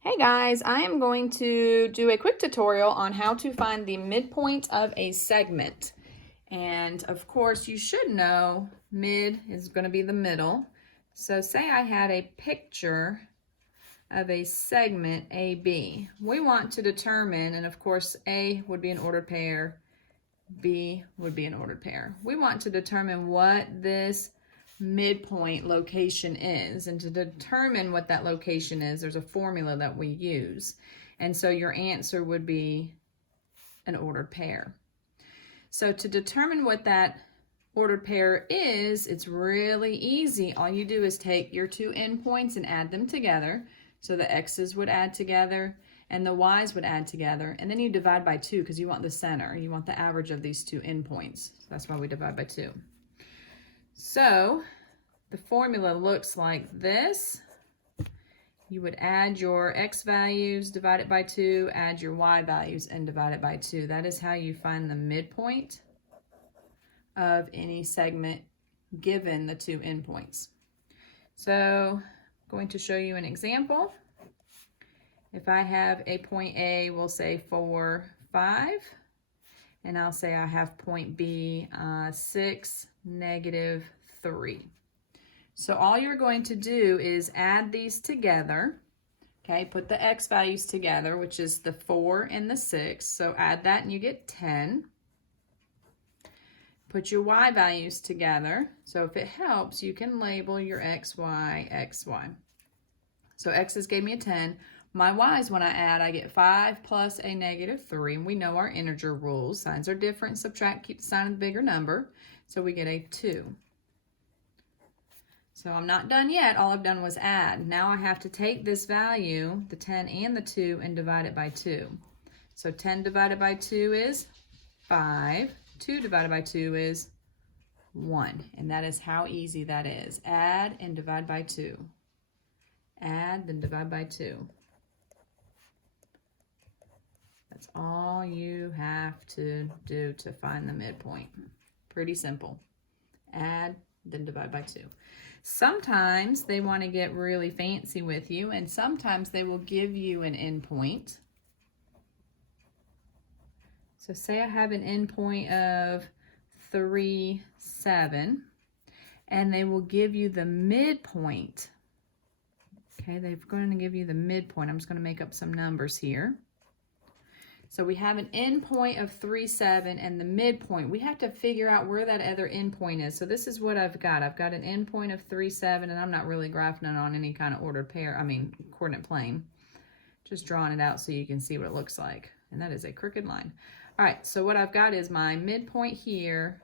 Hey guys, I am going to do a quick tutorial on how to find the midpoint of a segment. And of course, you should know mid is going to be the middle. So say I had a picture of a segment AB. We want to determine, and of course A would be an ordered pair, B would be an ordered pair. We want to determine what this midpoint location is, and to determine what that location is, there's a formula that we use, and so your answer would be an ordered pair. So to determine what that ordered pair is, it's really easy. All you do is take your two endpoints and add them together. So the x's would add together and the y's would add together, and then you divide by 2 because you want the center, you want the average of these two endpoints. So that's why we divide by 2. So the formula looks like this. You would add your x values, divide it by 2, add your y values, and divide it by 2. That is how you find the midpoint of any segment given the two endpoints. So I'm going to show you an example. If I have a point A, we'll say 4, 5. And I'll say I have point B, 6, -3. So all you're going to do is add these together. Okay, put the x values together, which is the 4 and the 6. So add that and you get 10. Put your y values together. So if it helps, you can label your x, y, x, y. So x's gave me a 10. My y's, when I add, I get 5 plus a -3. And we know our integer rules. Signs are different. Subtract, keep the sign of the bigger number. So we get a 2. So I'm not done yet. All I've done was add. Now I have to take this value, the 10 and the 2, and divide it by 2. So 10 divided by 2 is 5. 2 divided by 2 is 1. And that is how easy that is. Add and divide by 2. Add, then divide by 2. That's all you have to do to find the midpoint. Pretty simple. Add, then divide by 2. Sometimes they want to get really fancy with you, and sometimes they will give you an endpoint. So say I have an endpoint of 3, 7, and they will give you the midpoint. Okay, they're going to give you the midpoint. I'm just going to make up some numbers here. So we have an endpoint of 3, 7, and the midpoint. We have to figure out where that other endpoint is. So this is what I've got. I've got an endpoint of 3, 7, and I'm not really graphing it on any kind of ordered pair, coordinate plane. Just drawing it out so you can see what it looks like. And that is a crooked line. All right, so what I've got is my midpoint here.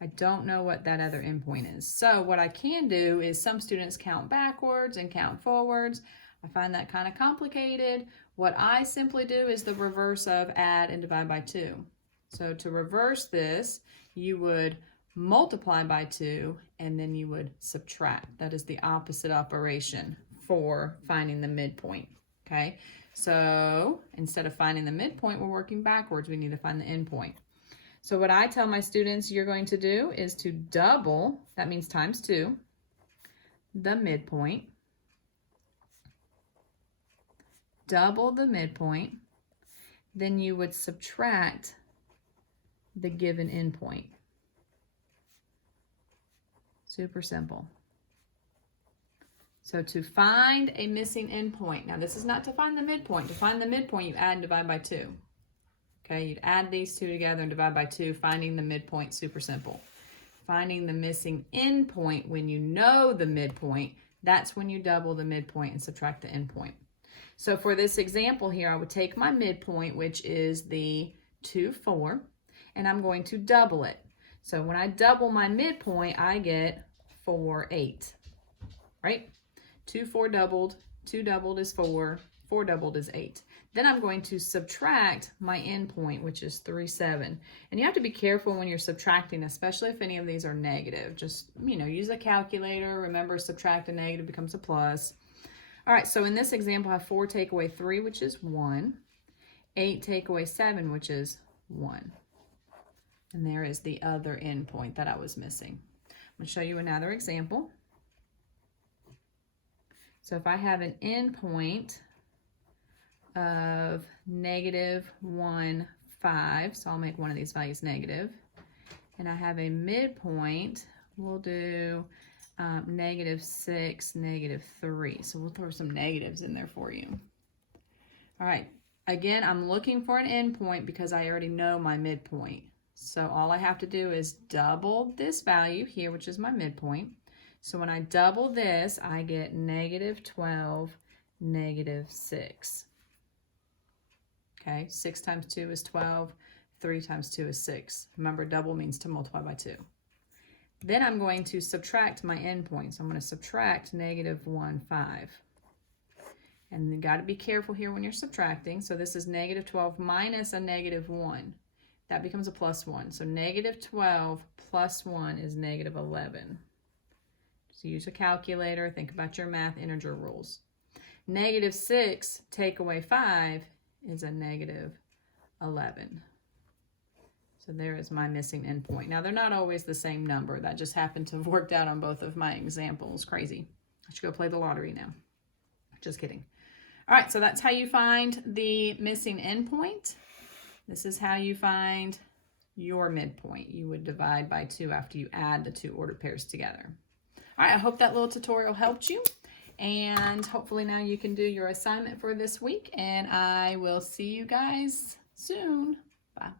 I don't know what that other endpoint is. So what I can do is some students count backwards and count forwards. I find that kind of complicated. What I simply do is the reverse of add and divide by 2. So to reverse this, you would multiply by 2 and then you would subtract. That is the opposite operation for finding the midpoint. Okay, so instead of finding the midpoint, we're working backwards. We need to find the endpoint. So what I tell my students you're going to do is to double, that means times 2, the midpoint. Double the midpoint, then you would subtract the given endpoint. Super simple. So to find a missing endpoint, now this is not to find the midpoint. To find the midpoint, you add and divide by 2. Okay, you'd add these two together and divide by 2. Finding the midpoint, super simple. Finding the missing endpoint, when you know the midpoint, that's when you double the midpoint and subtract the endpoint. So for this example here, I would take my midpoint, which is the 2, 4, and I'm going to double it. So when I double my midpoint, I get 4, 8, right? 2, 4 doubled, 2 doubled is 4, 4 doubled is 8. Then I'm going to subtract my endpoint, which is 3, 7. And you have to be careful when you're subtracting, especially if any of these are negative. Just, use a calculator. Remember, subtract a negative becomes a plus. All right, so in this example, I have 4 take away 3, which is 1. 8 take away 7, which is 1. And there is the other endpoint that I was missing. I'm going to show you another example. So if I have an endpoint of negative 1, 5. So I'll make one of these values negative. And I have a midpoint. We'll do negative 6, negative 3. So we'll throw some negatives in there for you. All right. Again, I'm looking for an endpoint because I already know my midpoint. So all I have to do is double this value here, which is my midpoint. So when I double this, I get negative 12, negative 6. Okay, 6 times 2 is 12. 3 times 2 is 6. Remember, double means to multiply by 2. Then I'm going to subtract my endpoint. So I'm going to subtract negative 1, 5. And you got to be careful here when you're subtracting. So this is negative 12 minus a negative 1. That becomes a plus 1. So negative 12 plus 1 is negative 11. So use a calculator. Think about your math integer rules. Negative 6 take away 5 is a negative 11. So there is my missing endpoint. Now, they're not always the same number. That just happened to have worked out on both of my examples. Crazy. I should go play the lottery now. Just kidding. All right, so that's how you find the missing endpoint. This is how you find your midpoint. You would divide by 2 after you add the 2 ordered pairs together. All right, I hope that little tutorial helped you. And hopefully now you can do your assignment for this week. And I will see you guys soon. Bye.